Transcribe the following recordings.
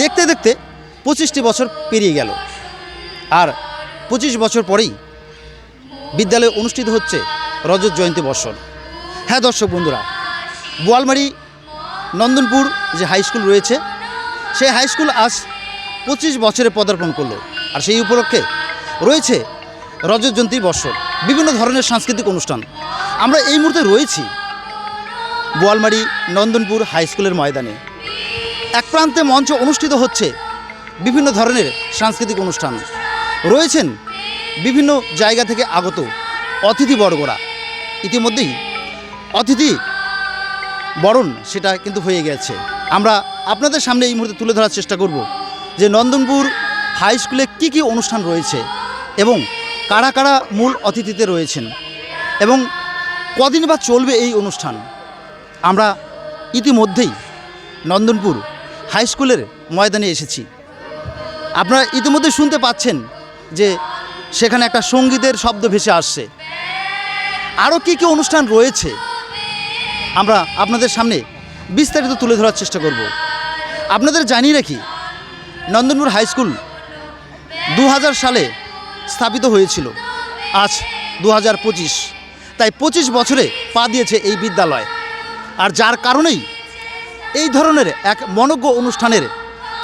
দেখতে দেখতে পঁচিশটি বছর পেরিয়ে গেল। আর পঁচিশ বছর পরেই বিদ্যালয়ে অনুষ্ঠিত হচ্ছে রজত জয়ন্তী বর্ষণ। হ্যাঁ দর্শক বন্ধুরা, বোয়ালমারি নন্দনপুর যে হাই স্কুল রয়েছে, সেই হাই স্কুল আজ পঁচিশ বছরে পদার্পণ করল। আর সেই উপলক্ষে রয়েছে রজত জয়ন্তী বর্ষণ। বিভিন্ন ধরনের সাংস্কৃতিক অনুষ্ঠান। আমরা এই মুহূর্তে রয়েছি বোয়ালমারি নন্দনপুর হাই স্কুলের ময়দানে। এক প্রান্তে মঞ্চ অনুষ্ঠিত হচ্ছে বিভিন্ন ধরনের সাংস্কৃতিক অনুষ্ঠান। রয়েছেন বিভিন্ন জায়গা থেকে আগত অতিথি বর্গরা। ইতিমধ্যেই অতিথি বরণ সেটা কিন্তু হয়ে গেছে। আমরা আপনাদের সামনে এই মুহূর্তে তুলে ধরার চেষ্টা করব যে নন্দনপুর হাই স্কুলে কী কী অনুষ্ঠান রয়েছে এবং কারা কারা মূল অতিথিতে রয়েছেন এবং কদিন বা চলবে এই অনুষ্ঠান। আমরা ইতিমধ্যেই নন্দনপুর হাই স্কুলের ময়দানে এসেছি। আপনারা ইতিমধ্যে শুনতে পাচ্ছেন যে সেখানে একটা সঙ্গীতের শব্দ ভেসে আসছে। আরও কী কী অনুষ্ঠান রয়েছে? আমরা আপনাদের সামনে বিস্তারিত তুলে ধরার চেষ্টা করব। আপনাদের জানিয়ে রাখি, নন্দনপুর হাই স্কুল দু হাজার সালে স্থাপিত হয়েছিল। আজ দু হাজার পঁচিশ। তাই পঁচিশ বছরে পা দিয়েছে এই বিদ্যালয়। আর যার কারণেই এই ধরনের এক মনজ্ঞ অনুষ্ঠানের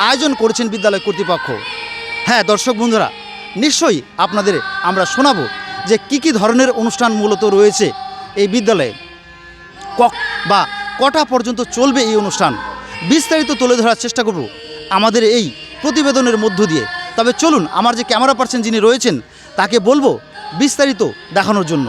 আয়োজন করেছেন বিদ্যালয় কর্তৃপক্ষ। হ্যাঁ দর্শক বন্ধুরা, নিশ্চয়ই আপনাদের আমরা শোনাবো যে কি কি ধরনের অনুষ্ঠান মূলত রয়েছে এই বিদ্যালয়ে। কক বা কটা পর্যন্ত চলবে এই অনুষ্ঠান? বিস্তারিত তুলে ধরার চেষ্টা করব আমাদের এই প্রতিবেদনের মধ্য দিয়ে। তবে চলুন, আমার যে ক্যামেরা পার্সন যিনি রয়েছেন, তাকে বলব বিস্তারিত দেখানোর জন্য।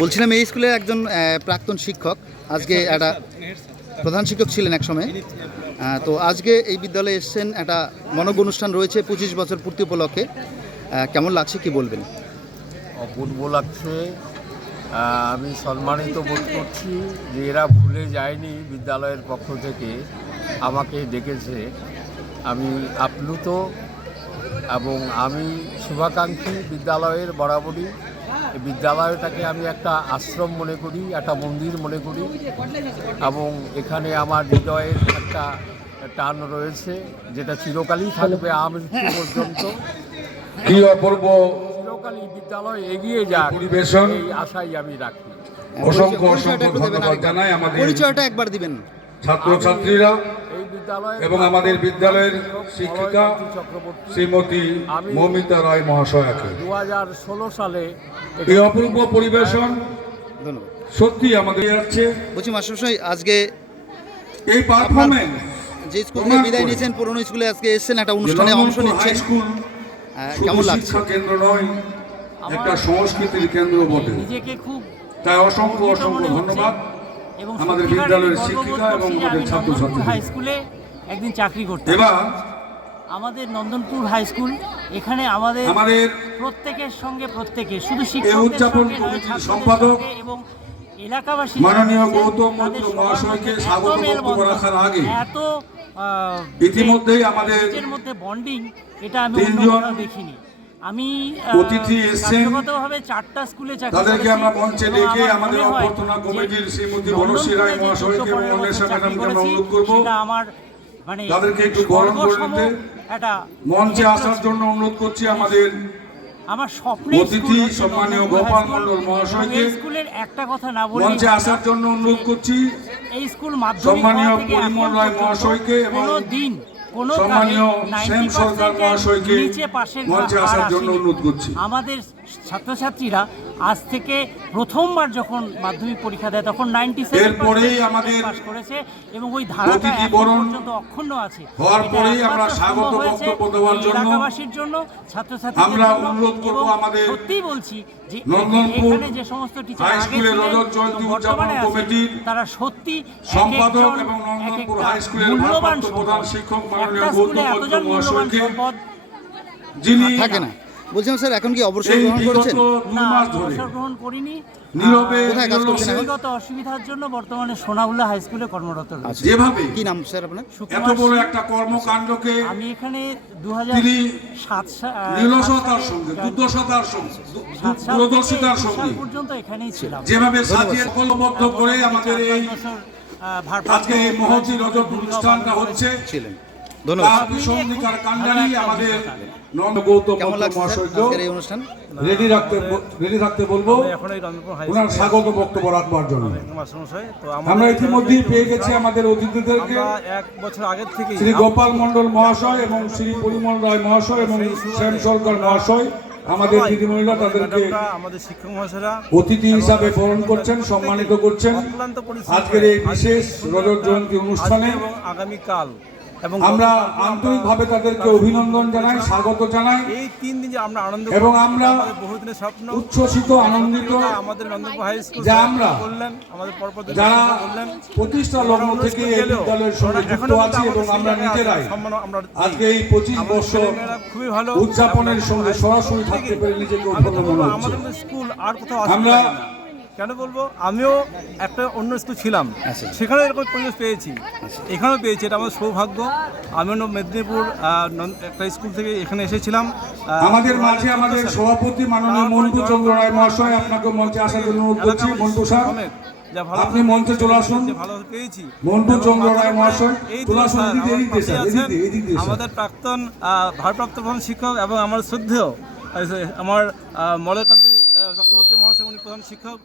বলছিলাম এই স্কুলের একজন প্রাক্তন শিক্ষক। আজকে একটা প্রধান শিক্ষক ছিলেন এক সময়। তো আজকে এই বিদ্যালয়ে এসেছেন একটা মনজ্ঞ অনুষ্ঠান রয়েছে পঁচিশ বছর পূর্তি উপলক্ষে। কেমন লাগছে কি বলবেন? অপূর্ব লাগছে। আমি সম্মানিত বোধ করছি যে এরা ভুলে যায়নি বিদ্যালয়ের পক্ষ থেকে আমাকে ডেকেছে। আমি আপ্লুত এবং আমি শুভাকাঙ্ক্ষী বিদ্যালয়ের বরাবরই বিদ্যালয়টাকে আমি একটা আশ্রম মনে করি একটা মন্দির মনে করি এবং এখানে আমার হৃদয়ের একটা টান রয়েছে যেটা চিরকালই থাকবে আমৃত্যু পর্যন্ত। কি অপূর্ব চিরকালই বিদ্যালয় এগিয়ে যাক পরিবেশন। এই আশাই আমি রাখি। অসংখ্য পরিচয়টা অসংখ্য ধন্যবাদ জানাই আমাদের পরিচয়টা একবার দিবেন। ছাত্রছাত্রীরা। এবং আমাদের বিদ্যালয়ের শিক্ষিকা চক্রবর্তী। শ্রীমতী মৌমিতা রায় মহাশয়াকে। দু হাজার ষোলো সালে এই অপূর্ব পরিবেশন সত্যি আমাদের যাচ্ছে বলছি মাস্টারমশাই আজকে এই পারফরমেন্স যে স্কুল থেকে বিদায় নিয়েছেন পুরনো স্কুলে আজকে এসেছেন একটা অনুষ্ঠানে অংশ নিচ্ছেন। কেমন লাগছে? শিক্ষা কেন্দ্র নয় একটা সংস্কৃতির কেন্দ্র বটে। নিজেকে খুব তাই অসংখ্য অসংখ্য ধন্যবাদ। এবং আমাদের বিদ্যালয়ের শিক্ষিকা এবং আমাদের। নন্দনপুর হাই স্কুলে একদিন চাকরি করতাম আমাদের নন্দনপুর হাই স্কুল এখানে আমাদের প্রত্যেকের সঙ্গে প্রত্যেকে শুধু শিক্ষকদের সম্পাদক এবং এলাকাবাসী মাননীয় গৌতম মহাশয়কে স্বাগত বক্তব্য রাখার আগে এত ইতিমধ্যেই আমাদের মধ্যে বন্ডিং এটা আমি অন্য দেখিনি। আমি অতিথি এসছেন। চারটা স্কুলে তাদেরকে আমরা মঞ্চে ডেকে আমাদের অভ্যর্থনা কমিটির শ্রীমতী বনশ্রী রায় মহাশয়কে করেছি, অনুরোধ করব। আমার তাদেরকে একটু গরম করে দিতে নিতে মঞ্চে আসার জন্য অনুরোধ করছি আমাদের আমার স্বপ্ন অতিথি সম্মানীয় গোপাল মন্ডল মহাশয়কে স্কুলের একটা কথা না বলে মঞ্চে আসার জন্য অনুরোধ করছি এই স্কুল মাধ্যমিক সম্মানীয় পরিমল রায় মহাশয়কে এবং দিন কোনো সম্মানীয় গ্রামে শ্যাম 90% সরকার মহাশয়কে নিচে পাশের মঞ্চে আসার জন্য অনুরোধ করছি। আমাদের ছাত্রছাত্রীরা আজ থেকে প্রথমবার যখন মাধ্যমিক পরীক্ষা দেয় তখন নাইনটি এরপরেই আমাদের করেছে এবং ওই ধারাটা পর্যন্ত অক্ষুণ্ণ আছে। হওয়ার পরেই আমরা স্বাগত বক্তব্য দেওয়ার জন্য। এলাকাবাসীর জন্য ছাত্রছাত্রীদের আমরা অনুরোধ করব আমাদের সত্যিই বলছি যে এখানে যে সমস্ত টিচার আগে ছিলেন বর্তমানে আছেন, তারা সত্যি সম্পাদক এবং নন্দনপুর হাই স্কুলের মূল্যবান শিক্ষক একটা স্কুলে এতজন মূল্যবান সম্পদ যিনি থাকে না। বলছিলাম স্যার এখন কি অবসর গ্রহণ করেছেন? না মাস আমি ধরে অবসর গ্রহণ করিনি। নীরবে কোথায় কাজ করছেন এখন? অসুবিধার জন্য বর্তমানে সোনাউল্লাহ হাই স্কুলে কর্মরত রয়েছে। আচ্ছা। যেভাবে কি নাম স্যার আপনার? এত বড় একটা কর্মকাণ্ডকে আমি এখানে দু তিনি সাত নিরসতার সঙ্গে দুর্দশতার সঙ্গে দূরদর্শিতার সঙ্গে। পর্যন্ত এখানেই ছিলাম। যেভাবে সাজিয়ে কলবদ্ধ করে আমাদের এই আজকে এই মহতি রজত অনুষ্ঠানটা হচ্ছে। ছিলেন। ধন্যবাদ। আমাদের নন্দ গৌতম মহাশয়কে এই অনুষ্ঠান? রেডি রাখতে রেডি থাকতে বলব। এখন এই ওনার স্বাগত বক্তব্য রাখবার জন্য। আমরা ইতিমধ্যেই পেয়ে গেছি আমাদের অতিথিদেরকে। এক বছর আগের থেকে শ্রী গোপাল মণ্ডল মহাশয় এবং শ্রী পরিমল রায় মহাশয় এবং শ্যাম সরকার মহাশয় আমাদের দিদিমণিরা তাদেরকে আমাদের শিক্ষক মহাশয়রা। অতিথি হিসাবে বরণ করছেন সম্মানিত করছেন। আজকের এই বিশেষ রজত জয়ন্তী অনুষ্ঠানে এবং আগামীকাল এবং আমরা আন্তরিকভাবে তাদেরকে অভিনন্দন জানাই স্বাগত জানাই। এই তিন দিন যে আমরা আনন্দ এবং আমরা বহুদিনের স্বপ্ন উচ্ছ্বসিত আনন্দিত আমাদের নন্দপুর হাই স্কুল যে আমরা বললেন আমাদের পরপর যারা বললেন প্রতিষ্ঠা লগ্ন থেকে এই বিদ্যালয়ের সঙ্গে যুক্ত আছি এবং আমরা নিজেরাই আজকে এই পঁচিশ বছর খুবই ভালো। উদযাপনের সঙ্গে সরাসরি থাকতে পেরে নিজেকে অভিনন্দন আমাদের স্কুল আর কোথাও আমরা কেন বলব? আমিও একটা অন্য স্কুল ছিলাম। আচ্ছা। সেখানেও এরকম পরিবেশ পেয়েছি। এখানেও পেয়েছি এটা আমার সৌভাগ্য। আমি অন্য মেদিনীপুর নন- একটা স্কুল থেকে এখানে এসেছিলাম। আমাদের মাঝে আমাদের সভাপতি মাননীয় মন্টু চন্দ্র রায় মহাশয় আপনাকে মঞ্চে আসার জন্য অনুরোধ করছি মন্টু স্যার। যা ভালো আপনি মঞ্চে চলে আসুন। পেয়েছি। মন্টু চন্দ্র রায় মহাশয় আমাদের প্রাক্তন ভারপ্রাপ্ত প্রধান শিক্ষক এবং আমার শ্রদ্ধেয় আমার মলয়কান্তি চক্রবর্তী মহাশয় উনি প্রধান শিক্ষক।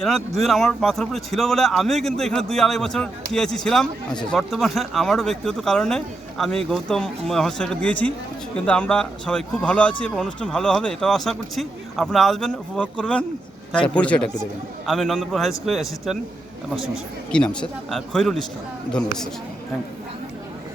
এনারা দুজন আমার মাথার উপরে ছিল বলে আমিও কিন্তু এখানে দুই আড়াই বছর টিএসি ছিলাম। আচ্ছা। বর্তমানে আমারও ব্যক্তিগত কারণে আমি গৌতম মহাশয়কে দিয়েছি। কিন্তু আমরা সবাই খুব ভালো আছি এবং অনুষ্ঠান ভালো হবে এটাও আশা করছি। আপনারা আসবেন উপভোগ করবেন। পরিচয়টা একটু দেবেন। আমি নন্দপুর হাই স্কুলের অ্যাসিস্ট্যান্ট কি নাম স্যার? খৈরুল ইসলাম। ধন্যবাদ স্যার। Thank you